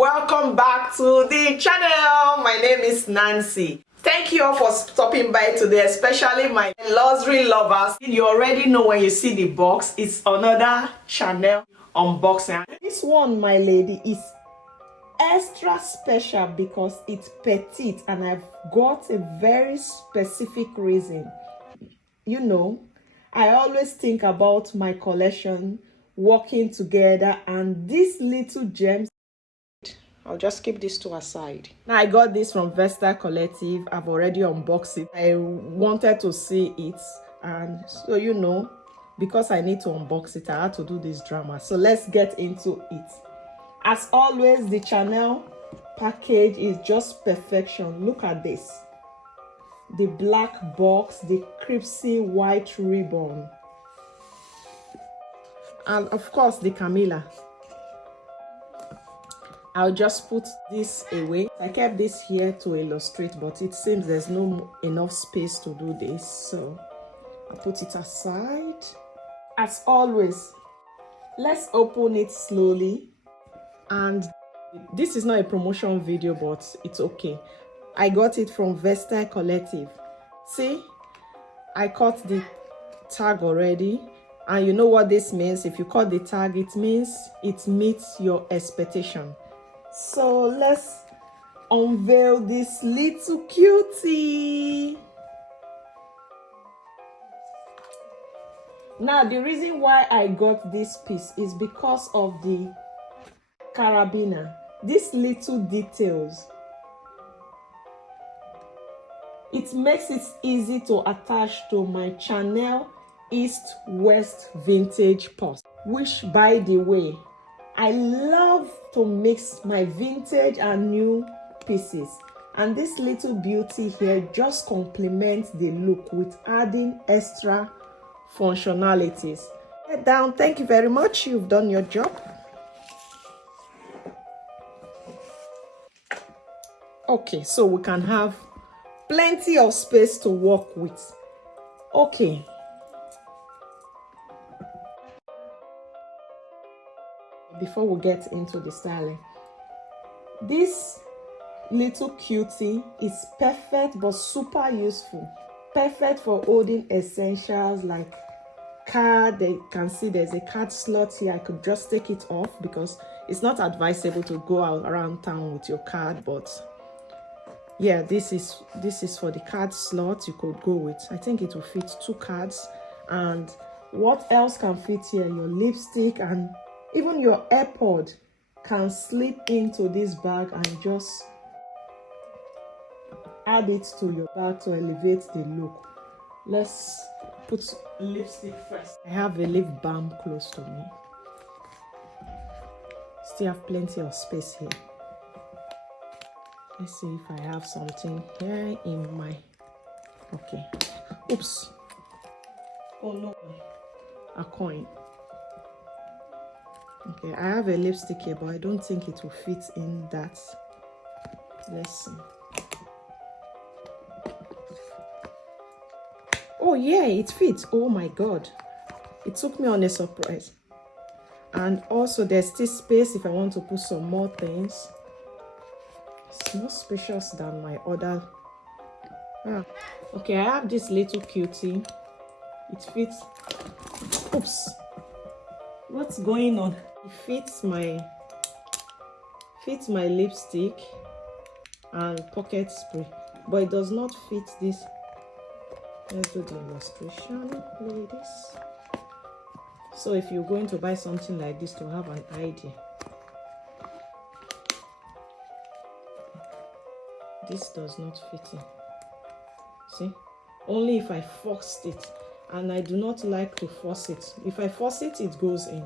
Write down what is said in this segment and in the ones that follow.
Welcome back to the channel. My name is Nancy. Thank you all for stopping by today, especially my luxury lovers. You already know when you see the box, it's another Chanel unboxing. This one, my lady, is extra special because it's petite and I've got a very specific reason. You know, I always think about my collection working together, and these little gems, I'll just keep these two aside. Now I got this from Vestiare Collective. I've already unboxed it. I wanted to see it, and so you know, because I need to unbox it, I had to do this drama. So let's get into it. As always, the Chanel package is just perfection. Look at this. The black box, the crispy white ribbon, and of course the Camilla. I'll just put this away. I kept this here to illustrate, but it seems there's no enough space to do this, so I'll put it aside. As always, let's open it slowly. And this is not a promotion video, but it's okay. I got it from Vestiare Collective. See, I cut the tag already, and you know what this means. If you cut the tag, it means it meets your expectation. So let's unveil this little cutie. Now, the reason why I got this piece is because of the carabiner. These little details, it makes it easy to attach to my Chanel East-West vintage purse, which, by the way, I love to mix my vintage and new pieces. And this little beauty here just complements the look with adding extra functionalities. Head down. Thank you very much. You've done your job. Okay, so we can have plenty of space to work with. Okay. Before we get into the styling, this little cutie is perfect but super useful. Perfect for holding essentials like card. You can see there's a card slot here. I could just take it off because it's not advisable to go out around town with your card, but yeah, this is for the card slot. You could go with, I think it will fit 2 cards. And what else can fit here? Your lipstick and even your AirPod can slip into this bag and just add it to your bag to elevate the look. Let's put lipstick first. I have a lip balm close to me. Still have plenty of space here. Let's see if I have something here in my... Okay. Oops. Oh no. A coin. Okay, I have a lipstick here, but I don't think it will fit in that. Let's see. Oh yeah, it fits. Oh my god. It took me on a surprise. And also there's still space if I want to put some more things. It's more spacious than my other. Okay, I have this little cutie. It fits. Oops. What's going on? It fits my lipstick and pocket spray, but it does not fit this. Let's do the illustration, ladies. So if you're going to buy something like this, to have an idea, this does not fit in. See, only if I forced it, and I do not like to force it. If I force it, it goes in.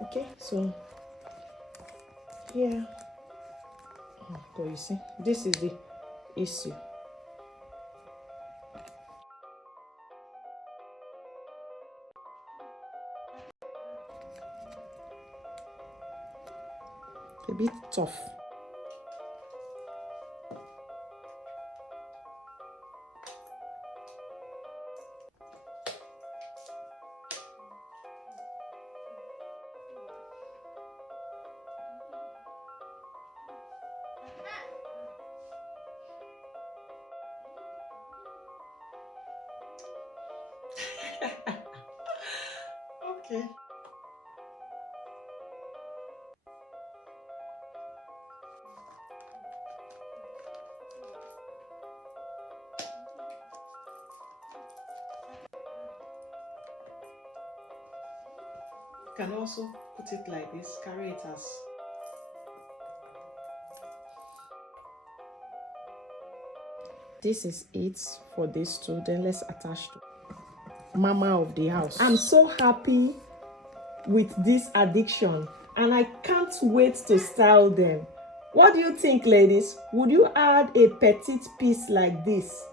Okay, so here, oh, you see, this is the issue. A bit tough. Okay. You can also put it like this, carry it as. This is it for these two. Then let's attach to Mama of the house. I'm so happy with this addiction and I can't wait to style them. What do you think, ladies? Would you add a petite piece like this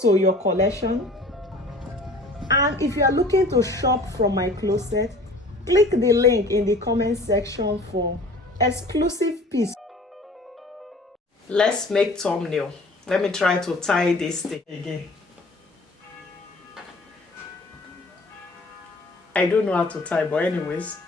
to your collection? And if you are looking to shop from my closet, click the link in the comment section for exclusive piece. Let's make thumbnail. Let me try to tie this thing again. I don't know how to tie, but anyways,